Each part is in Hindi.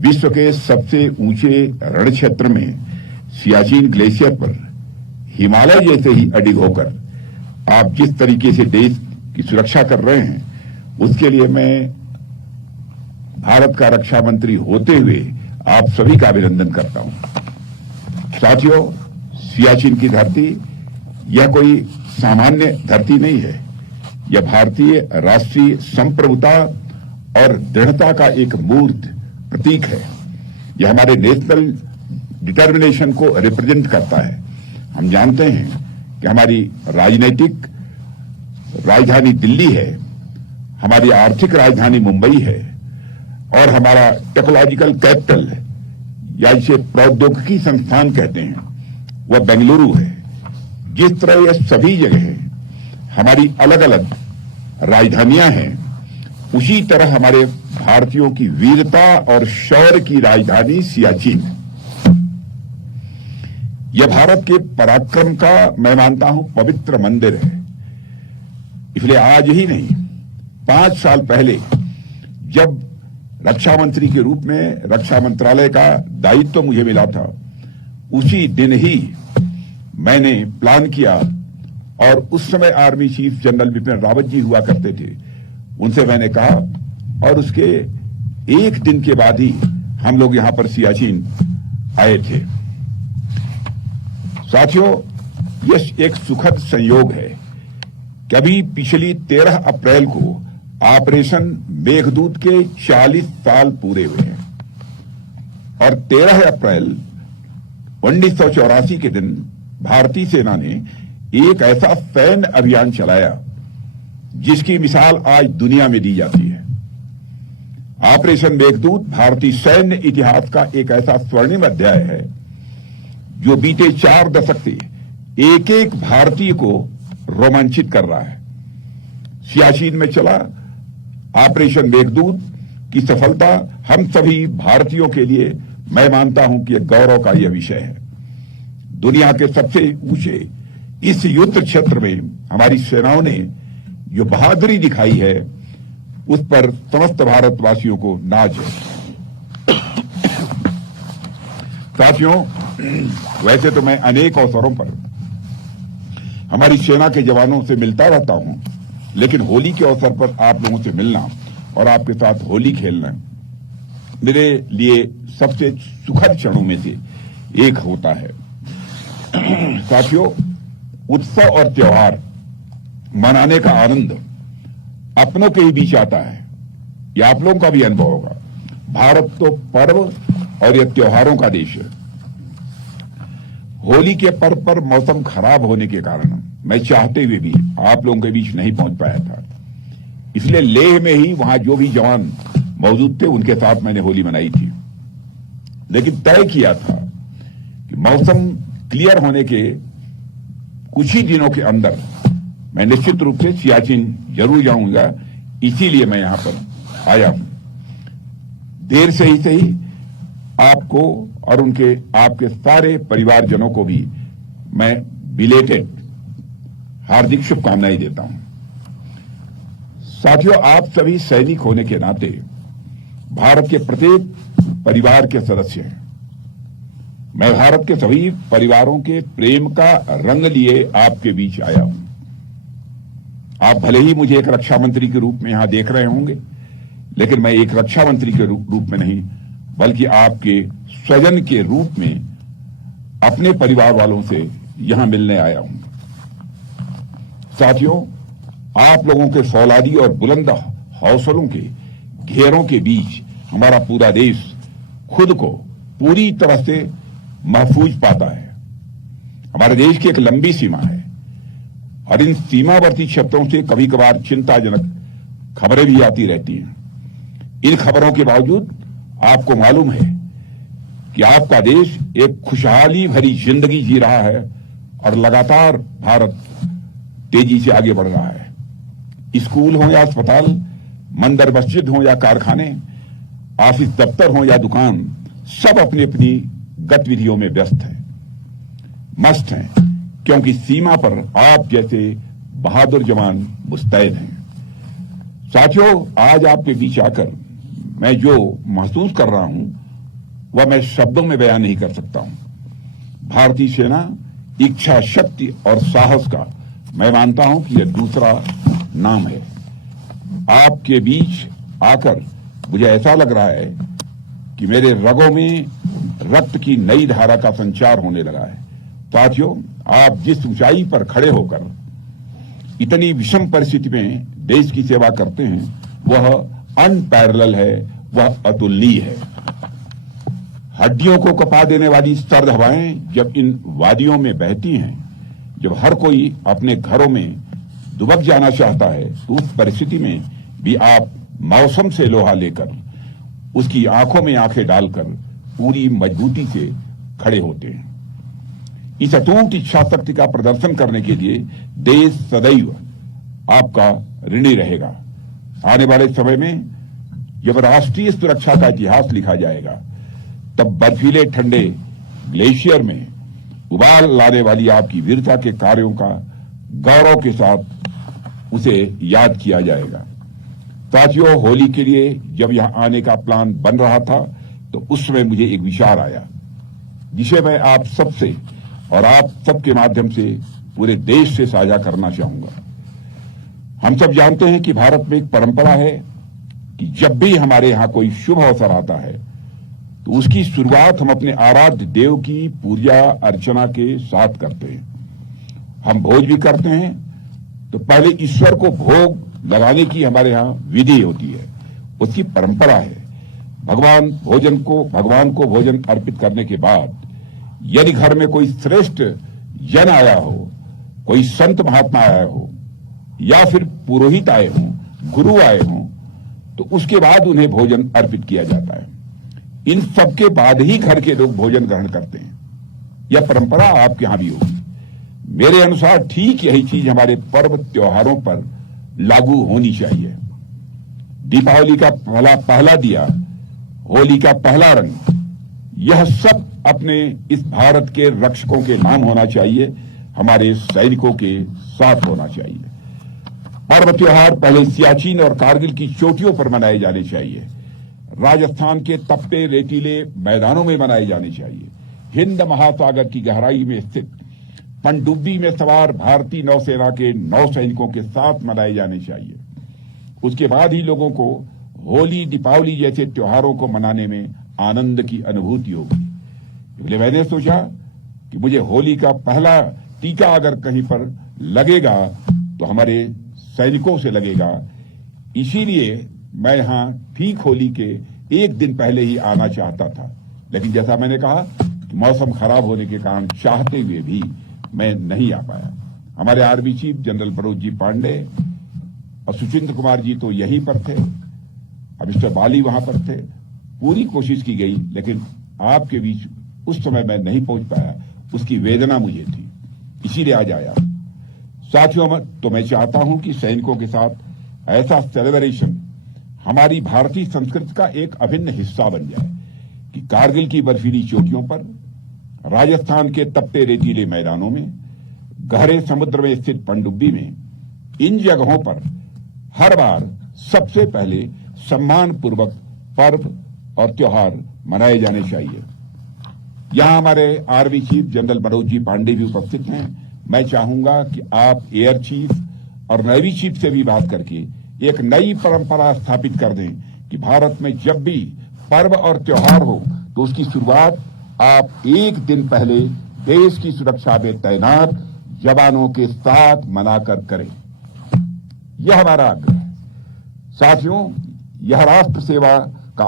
विश्व के सबसे ऊंचे रण क्षेत्र में सियाचिन ग्लेशियर पर हिमालय जैसे ही अडिग होकर आप जिस तरीके से देश की सुरक्षा कर रहे हैं, उसके लिए मैं भारत का रक्षा मंत्री होते हुए आप सभी का अभिनंदन करता हूं। साथियों, सियाचिन की धरती यह कोई सामान्य धरती नहीं है। यह भारतीय राष्ट्रीय संप्रभुता और दृढ़ता का एक मूर्त प्रतीक है। यह हमारे नेशनल डिटर्मिनेशन को रिप्रेजेंट करता है। हम जानते हैं कि हमारी राजनीतिक राजधानी दिल्ली है, हमारी आर्थिक राजधानी मुंबई है और हमारा टेक्नोलॉजिकल कैपिटल या इसे प्रौद्योगिकी संस्थान कहते हैं वह बेंगलुरु है। जिस तरह यह सभी जगह हमारी अलग अलग राजधानियां हैं, उसी तरह हमारे भारतीयों की वीरता और शौर्य की राजधानी सियाचिन है। यह भारत के पराक्रम का मैं मानता हूं पवित्र मंदिर है। इसलिए आज ही नहीं, 5 साल पहले जब रक्षा मंत्री के रूप में रक्षा मंत्रालय का दायित्व तो मुझे मिला था, उसी दिन ही मैंने प्लान किया और उस समय army chief general Bipin Rawat ji हुआ करते थे, उनसे मैंने कहा और उसके एक दिन के बाद ही हम लोग यहां पर सियाचिन आए थे। साथियों, यह एक सुखद संयोग है कि अभी पिछली 13 अप्रैल को ऑपरेशन मेघदूत के 40 साल पूरे हुए हैं और 13 अप्रैल 1984 के दिन भारतीय सेना ने एक ऐसा सैन्य अभियान चलाया जिसकी मिसाल आज दुनिया में दी जाती है। ऑपरेशन मेघदूत भारतीय सैन्य इतिहास का एक ऐसा स्वर्णिम अध्याय है जो बीते 4 दशक से एक एक भारतीय को रोमांचित कर रहा है। सियाचिन में चला ऑपरेशन मेघदूत की सफलता हम सभी भारतीयों के लिए मैं मानता हूं कि गौरव का यह विषय है। दुनिया के सबसे ऊंचे इस युद्ध क्षेत्र में हमारी सेनाओं ने जो बहादुरी दिखाई है, उस पर समस्त भारतवासियों को नाज है। साथियों, वैसे तो मैं अनेक अवसरों पर हमारी सेना के जवानों से मिलता रहता हूं, लेकिन होली के अवसर पर आप लोगों से मिलना और आपके साथ होली खेलना मेरे लिए सबसे सुखद क्षणों में से एक होता है। साथियों, उत्सव और त्योहार मनाने का आनंद अपनों के ही बीच आता है। यह आप लोगों का भी अनुभव होगा। भारत तो पर्व और यह त्योहारों का देश है। होली के पर्व पर मौसम खराब होने के कारण मैं चाहते हुए भी आप लोगों के बीच नहीं पहुंच पाया था। इसलिए लेह में ही वहां जो भी जवान मौजूद थे उनके साथ मैंने होली मनाई थी। लेकिन तय किया था कि मौसम क्लियर होने के कुछ ही दिनों के अंदर मैं निश्चित रूप से सियाचिन जरूर जाऊंगा। इसीलिए मैं यहां पर आया हूं। देर से ही आपको और आपके सारे परिवारजनों को भी मैं बिलेटेड हार्दिक शुभकामनाएं देता हूं। साथियों, आप सभी सैनिक होने के नाते भारत के प्रत्येक परिवार के सदस्य हैं। मैं भारत के सभी परिवारों के प्रेम का रंग लिए आपके बीच आया हूं। आप भले ही मुझे एक रक्षा मंत्री के रूप में यहां देख रहे होंगे, लेकिन मैं एक रक्षा मंत्री के रूप में नहीं, बल्कि आपके स्वजन के रूप में अपने परिवार वालों से यहां मिलने आया हूं। साथियों, आप लोगों के फौलादी और बुलंद हौसलों के घेरों के बीच हमारा पूरा देश खुद को पूरी तरह से महफूज पाता है। हमारे देश की एक लंबी सीमा है और इन सीमावर्ती क्षेत्रों से कभी कभार चिंताजनक खबरें भी आती रहती हैं। इन खबरों के बावजूद आपको मालूम है कि आपका देश एक खुशहाली भरी जिंदगी जी रहा है और लगातार भारत तेजी से आगे बढ़ रहा है। स्कूल हो या अस्पताल, मंदिर मस्जिद हो या कारखाने, ऑफिस दफ्तर हो या दुकान, सब अपनी अपनी गतिविधियों में व्यस्त हैं, मस्त हैं, क्योंकि सीमा पर आप जैसे बहादुर जवान मुस्तैद हैं। साथियों, आज आपके बीच आकर मैं जो महसूस कर रहा हूं वह मैं शब्दों में बयान नहीं कर सकता हूं। भारतीय सेना इच्छा शक्ति और साहस का मैं मानता हूं कि यह दूसरा नाम है। आपके बीच आकर मुझे ऐसा लग रहा है कि मेरे रगों में रक्त की नई धारा का संचार होने लगा है। साथियों, आप जिस ऊंचाई पर खड़े होकर इतनी विषम परिस्थिति में देश की सेवा करते हैं वह अनपैरेलल है, वह अतुलनीय है। हड्डियों को कपा देने वाली सर्द हवाएं जब इन वादियों में बहती हैं, जब हर कोई अपने घरों में दुबक जाना चाहता है, तो उस परिस्थिति में भी आप मौसम से लोहा लेकर उसकी आंखों में आंखें डालकर पूरी मजबूती से खड़े होते हैं। इस अटूट इच्छा शक्ति का प्रदर्शन करने के लिए देश सदैव आपका ऋणी रहेगा। आने वाले समय में जब राष्ट्रीय सुरक्षा का इतिहास लिखा जाएगा, तब बर्फीले ठंडे ग्लेशियर में उबाल लाने वाली आपकी वीरता के कार्यों का गौरव के साथ उसे याद किया जाएगा। साथियों, होली के लिए जब यहां आने का प्लान बन रहा था, तो उस समय मुझे एक विचार आया जिसे मैं आप सबसे और आप सबके माध्यम से पूरे देश से साझा करना चाहूंगा। हम सब जानते हैं कि भारत में एक परंपरा है कि जब भी हमारे यहां कोई शुभ अवसर आता है, तो उसकी शुरुआत हम अपने आराध्य देव की पूजा अर्चना के साथ करते हैं। हम भोज भी करते हैं, तो पहले ईश्वर को भोग लगाने की हमारे यहां विधि होती है, उसकी परंपरा है। भगवान को भोजन अर्पित करने के बाद यदि घर में कोई श्रेष्ठ जन आया हो, कोई संत महात्मा आया हो, या फिर पुरोहित आए हों, गुरु आए हों, तो उसके बाद उन्हें भोजन अर्पित किया जाता है। इन सबके बाद ही घर के लोग भोजन ग्रहण करते हैं। यह परंपरा आपके यहां भी होगी। मेरे अनुसार ठीक यही चीज हमारे पर्व त्योहारों पर लागू होनी चाहिए। दीपावली का पहला दिया, होली का पहला रंग, यह सब अपने इस भारत के रक्षकों के नाम होना चाहिए, हमारे सैनिकों के साथ होना चाहिए। पर्व त्योहार पहले सियाचिन और कारगिल की चोटियों पर मनाए जाने चाहिए, राजस्थान के तपते रेतीले मैदानों में मनाए जाने चाहिए, हिंद महासागर की गहराई में स्थित पनडुब्बी में सवार भारतीय नौसेना के नौसैनिकों के साथ मनाए जाने चाहिए। उसके बाद ही लोगों को होली दीपावली जैसे त्योहारों को मनाने में आनंद की अनुभूति होगी। इसलिए मैंने सोचा कि मुझे होली का पहला टीका अगर कहीं पर लगेगा तो हमारे सैनिकों से लगेगा। इसीलिए मैं यहां ठीक होली के एक दिन पहले ही आना चाहता था, लेकिन जैसा मैंने कहा कि मौसम खराब होने के कारण चाहते हुए भी मैं नहीं आ पाया। हमारे army chief general Manoj ji Pandey और सुचिंद्र कुमार जी तो यहीं पर थे, और मिस्टर बाली वहां पर थे। पूरी कोशिश की गई, लेकिन आपके बीच उस समय मैं नहीं पहुंच पाया, उसकी वेदना मुझे थी, इसीलिए आज आया। साथियों, तो मैं चाहता हूं कि सैनिकों के साथ ऐसा सेलिब्रेशन हमारी भारतीय संस्कृति का एक अभिन्न हिस्सा बन जाए कि कारगिल की बर्फीली चोटियों पर, राजस्थान के तपते रेतीले मैदानों में, गहरे समुद्र में स्थित पनडुब्बी में, इन जगहों पर हर बार सबसे पहले सम्मान पूर्वक पर्व और त्योहार मनाए जाने चाहिए। यहां हमारे army chief general Manoj ji Pandey भी उपस्थित हैं। मैं चाहूंगा कि आप एयर चीफ और नेवी चीफ से भी बात करके एक नई परंपरा स्थापित कर दें कि भारत में जब भी पर्व और त्योहार हो तो उसकी शुरुआत आप एक दिन पहले देश की सुरक्षा में तैनात जवानों के साथ मनाकर करें। यह हमारा आग्रह है। साथियों, यह राष्ट्र सेवा का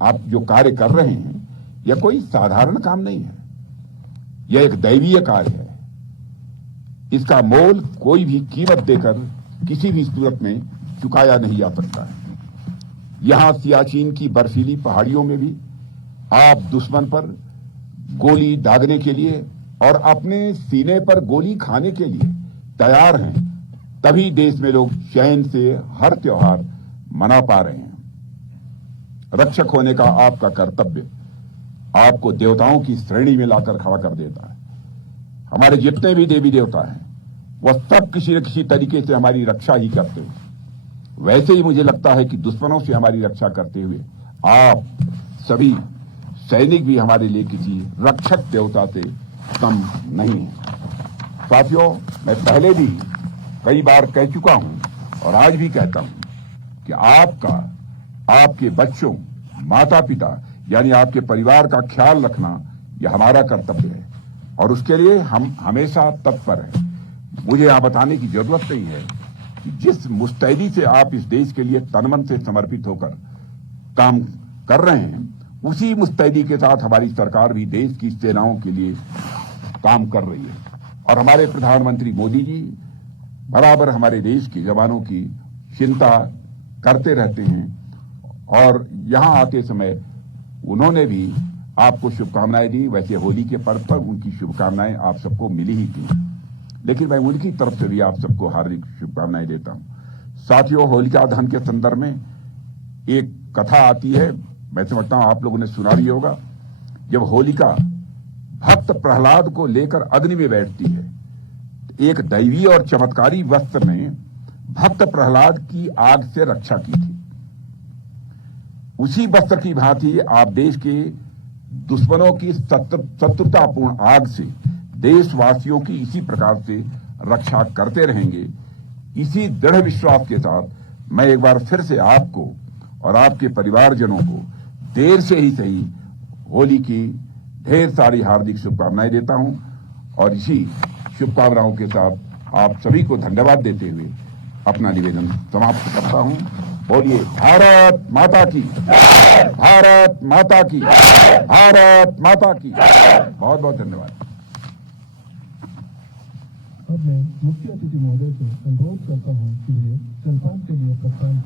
आप जो कार्य कर रहे हैं, यह कोई साधारण काम नहीं है, यह एक दैवीय कार्य है। इसका मोल कोई भी कीमत देकर किसी भी सूरत में चुकाया नहीं जा सकता है। यहां सियाचिन की बर्फीली पहाड़ियों में भी आप दुश्मन पर गोली दागने के लिए और अपने सीने पर गोली खाने के लिए तैयार हैं, तभी देश में लोग चैन से हर त्योहार मना पा रहे हैं। रक्षक होने का आपका कर्तव्य आपको देवताओं की श्रेणी में लाकर खड़ा कर देता है। हमारे जितने भी देवी देवता हैं, वह सब किसी न किसी तरीके से हमारी रक्षा ही करते हैं। वैसे ही मुझे लगता है कि दुश्मनों से हमारी रक्षा करते हुए आप सभी सैनिक भी हमारे लिए किसी रक्षक देवता से कम नहीं है। साथियों, मैं पहले भी कई बार कह चुका हूं और आज भी कहता हूं कि आपका, आपके बच्चों, माता पिता यानी आपके परिवार का ख्याल रखना यह हमारा कर्तव्य है और उसके लिए हम हमेशा तत्पर हैं। मुझे यहां बताने की जरूरत नहीं है कि जिस मुस्तैदी से आप इस देश के लिए तन-मन से समर्पित होकर काम कर रहे हैं, उसी मुस्तैदी के साथ हमारी सरकार भी देश की सेनाओं के लिए काम कर रही है और हमारे प्रधानमंत्री मोदी जी बराबर हमारे देश के जवानों की चिंता करते रहते हैं और यहां आते समय उन्होंने भी आपको शुभकामनाएं दी। वैसे होली के पर्व पर उनकी शुभकामनाएं आप सबको मिली ही थी, लेकिन मैं उनकी तरफ से भी आप सबको हार्दिक शुभकामनाएं देता हूं। साथियों, होलिका दहन के संदर्भ में एक कथा आती है, मैं समझता हूं आप लोगों ने सुना भी होगा। जब होलिका भक्त प्रहलाद को लेकर अग्नि में बैठती है, एक दैवी और चमत्कारी वस्त्र ने भक्त प्रहलाद की आग से रक्षा की थी। उसी वस्त्र की भांति आप देश के दुश्मनों की शत्रुतापूर्ण आग से देशवासियों की इसी प्रकार से रक्षा करते रहेंगे। इसी दृढ़ विश्वास के साथ मैं एक बार फिर से आपको और आपके परिवारजनों को देर से ही सही होली की ढेर सारी हार्दिक शुभकामनाएं देता हूं और इसी शुभकामनाओं के साथ आप सभी को धन्यवाद देते हुए अपना निवेदन समाप्त करता हूं। बोलिए भारत माता की, भारत माता की, भारत माता की। बहुत बहुत धन्यवाद। अब मैं मुख्य अतिथि महोदय से अनुरोध करता हूं कि वे जलपान के लिए प्रस्थान